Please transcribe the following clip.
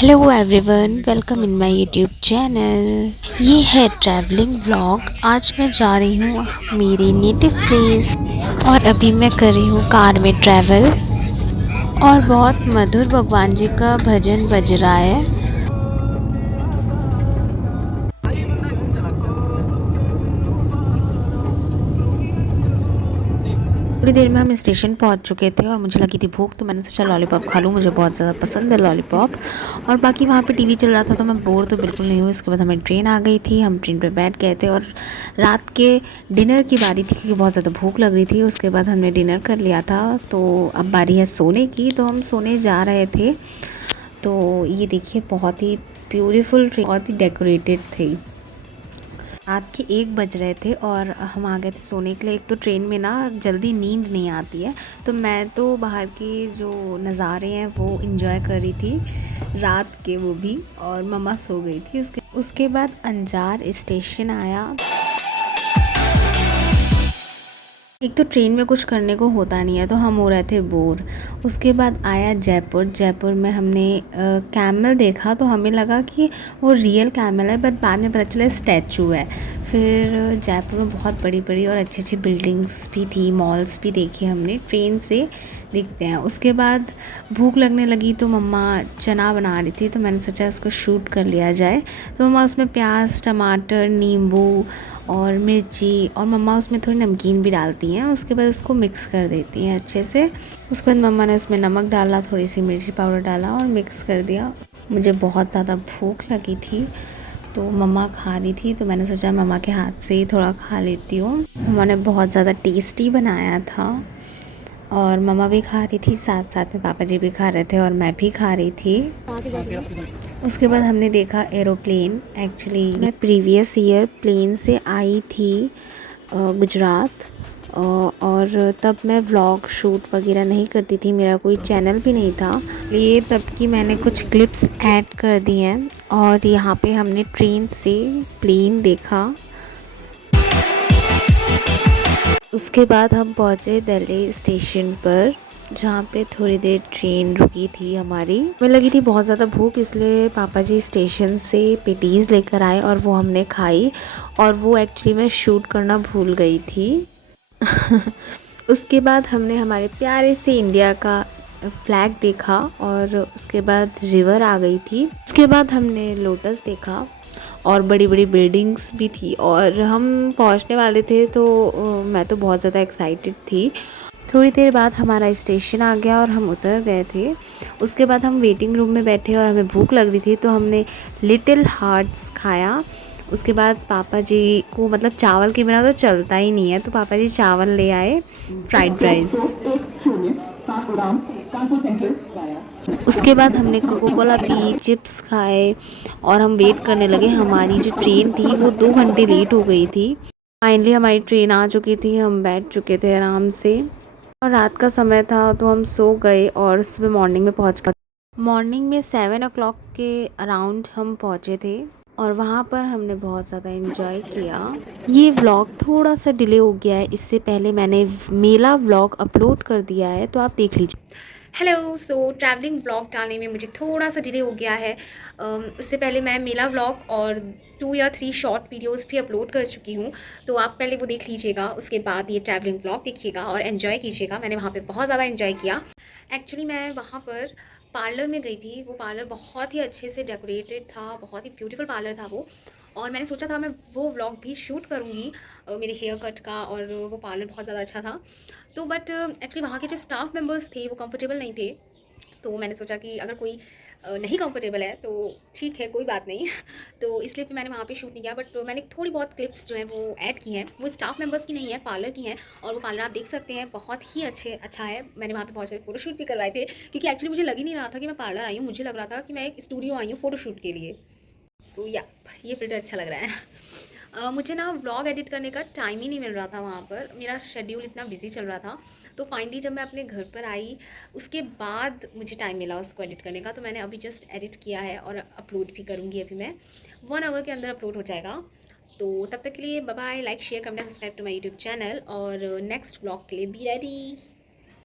Hello everyone, welcome in my YouTube channel. ये है travelling vlog. आज मैं जा रही हूँ मेरे नेटिव प्लेस और अभी मैं कर रही हूँ कार में ट्रैवल और बहुत मधुर भगवान जी का भजन बज रहा है। थोड़ी देर में हम स्टेशन पहुंच चुके थे और मुझे लगी थी भूख, तो मैंने सोचा लॉलीपॉप खा लूँ। मुझे बहुत ज़्यादा पसंद है लॉलीपॉप। और बाकी वहाँ पे टीवी चल रहा था तो मैं बोर तो बिल्कुल नहीं हुई। इसके बाद हमें ट्रेन आ गई थी, हम ट्रेन पे बैठ गए थे और रात के डिनर की बारी थी क्योंकि बहुत ज़्यादा भूख लग रही थी। उसके बाद हमने डिनर कर लिया था तो अब बारी है सोने की, तो हम सोने जा रहे थे। तो ये देखिए बहुत ही ब्यूटीफुल ट्रेन, बहुत ही डेकोरेटेड थी। रात के 1 बज रहे थे और हम आ गए थे सोने के लिए। एक तो ट्रेन में ना जल्दी नींद नहीं आती है, तो मैं तो बाहर के जो नज़ारे हैं वो इंजॉय कर रही थी रात के, वो भी। और मम्मा सो गई थी। उसके बाद अंजार स्टेशन आया। एक तो ट्रेन में कुछ करने को होता नहीं है तो हम हो रहे थे बोर। उसके बाद आया जयपुर। जयपुर में हमने कैमल देखा तो हमें लगा कि वो रियल कैमल है, बट बाद में पता चला स्टैचू है। फिर जयपुर में बहुत बड़ी बड़ी और अच्छी अच्छी बिल्डिंग्स भी थी, मॉल्स भी देखे हमने, ट्रेन से दिखते हैं। उसके बाद भूख लगने लगी तो मम्मा चना बना रही थी, तो मैंने सोचा इसको शूट कर लिया जाए। तो मम्मा उसमें प्याज, टमाटर, नींबू और मिर्ची, और मम्मा उसमें थोड़ी नमकीन भी डालती हैं। उसके बाद उसको मिक्स कर देती हैं अच्छे से। उसके बाद मम्मा ने उसमें नमक डाला, थोड़ी सी मिर्ची पाउडर डाला और मिक्स कर दिया। मुझे बहुत ज़्यादा भूख लगी थी तो मम्मा खा रही थी, तो मैंने सोचा मम्मा के हाथ से ही थोड़ा खा लेती हूँ। मम्मा ने बहुत ज़्यादा टेस्टी बनाया था और मम्मा भी खा रही थी, साथ साथ में पापा जी भी खा रहे थे और मैं भी खा रही थी। उसके बाद हमने देखा एरोप्लेन। एक्चुअली मैं प्रीवियस ईयर प्लेन से आई थी गुजरात, और तब मैं व्लॉग शूट वगैरह नहीं करती थी, मेरा कोई चैनल भी नहीं था, ये तब की मैंने कुछ क्लिप्स ऐड कर दी हैं। और यहाँ पे हमने ट्रेन से प्लेन देखा। उसके बाद हम पहुँचे दिल्ली स्टेशन पर, जहाँ पे थोड़ी देर ट्रेन रुकी थी हमारी। हमें लगी थी बहुत ज़्यादा भूख, इसलिए पापा जी स्टेशन से पेटीज़ लेकर आए और वो हमने खाई। और वो एक्चुअली मैं शूट करना भूल गई थी। उसके बाद हमने हमारे प्यारे से इंडिया का फ्लैग देखा और उसके बाद रिवर आ गई थी। उसके बाद हमने लोटस देखा और बड़ी बड़ी बिल्डिंग्स भी थी और हम पहुंचने वाले थे, तो मैं तो बहुत ज़्यादा एक्साइटेड थी। थोड़ी देर बाद हमारा स्टेशन आ गया और हम उतर गए थे। उसके बाद हम वेटिंग रूम में बैठे और हमें भूख लग रही थी, तो हमने लिटिल हार्ट्स खाया। उसके बाद पापा जी को, मतलब चावल के बिना तो चलता ही नहीं है, तो पापा जी चावल ले आए, फ्राइड राइस। उसके बाद हमने कोको कोला पी, चिप्स खाए और हम वेट करने लगे। हमारी जो ट्रेन थी वो 2 घंटे लेट हो गई थी। फाइनली हमारी ट्रेन आ चुकी थी, हम बैठ चुके थे आराम से और रात का समय था तो हम सो गए और सुबह मॉर्निंग में पहुंच गए। मॉर्निंग में 7 o'clock के अराउंड हम पहुंचे थे और वहाँ पर हमने बहुत ज़्यादा एंजॉय किया। ये व्लॉग थोड़ा सा डिले हो गया है, इससे पहले मैंने मेला व्लॉग अपलोड कर दिया है, तो आप देख लीजिए। हेलो, सो ट्रैवलिंग व्लॉग डालने में मुझे थोड़ा सा डिले हो गया है। उससे पहले मैं मेला व्लॉग और 2 या 3 शॉर्ट वीडियोस भी अपलोड कर चुकी हूँ, तो आप पहले वो देख लीजिएगा। उसके बाद ये ट्रैवलिंग व्लॉग देखिएगा और एन्जॉय कीजिएगा। मैंने वहाँ पे बहुत ज़्यादा एन्जॉय किया। एक्चुअली मैं वहाँ पर पार्लर में गई थी। वो पार्लर बहुत ही अच्छे से डेकोरेटेड था, बहुत ही ब्यूटीफुल पार्लर था वो। और मैंने सोचा था मैं वो व्लॉग भी शूट करूँगी मेरे हेयर कट का, और वो पार्लर बहुत ज़्यादा अच्छा था। तो बट एक्चुअली वहाँ के जो स्टाफ मेंबर्स थे वो कंफर्टेबल नहीं थे, तो मैंने सोचा कि अगर कोई नहीं कंफर्टेबल है तो ठीक है, कोई बात नहीं। तो इसलिए फिर मैंने वहाँ पे शूट नहीं किया, बट मैंने थोड़ी बहुत क्लिप्स जो हैं वो ऐड की हैं। वो स्टाफ मेंबर्स की नहीं है, पार्लर की हैं। और वो पार्लर आप देख सकते हैं, बहुत ही अच्छा है। मैंने वहाँ पे बहुत सारे फ़ोटोशूट भी करवाए थे, क्योंकि एक्चुअली मुझे लग ही नहीं रहा था कि मैं पार्लर आई हूँ, मुझे लग रहा था कि मैं एक स्टूडियो आई हूँ फ़ोटोशूट के लिए। सो या ये फ़िल्टर अच्छा लग रहा है। मुझे ना व्लॉग एडिट करने का टाइम ही नहीं मिल रहा था वहाँ पर, मेरा शेड्यूल इतना बिजी चल रहा था। तो फाइनली जब मैं अपने घर पर आई उसके बाद मुझे टाइम मिला उसको एडिट करने का, तो मैंने अभी जस्ट एडिट किया है और अपलोड भी करूँगी। अभी मैं 1 आवर के अंदर अपलोड हो जाएगा। तो तब तक के लिए bye bye, like share comment subscribe to my YouTube channel, और नेक्स्ट व्लॉग के लिए बी रेडी।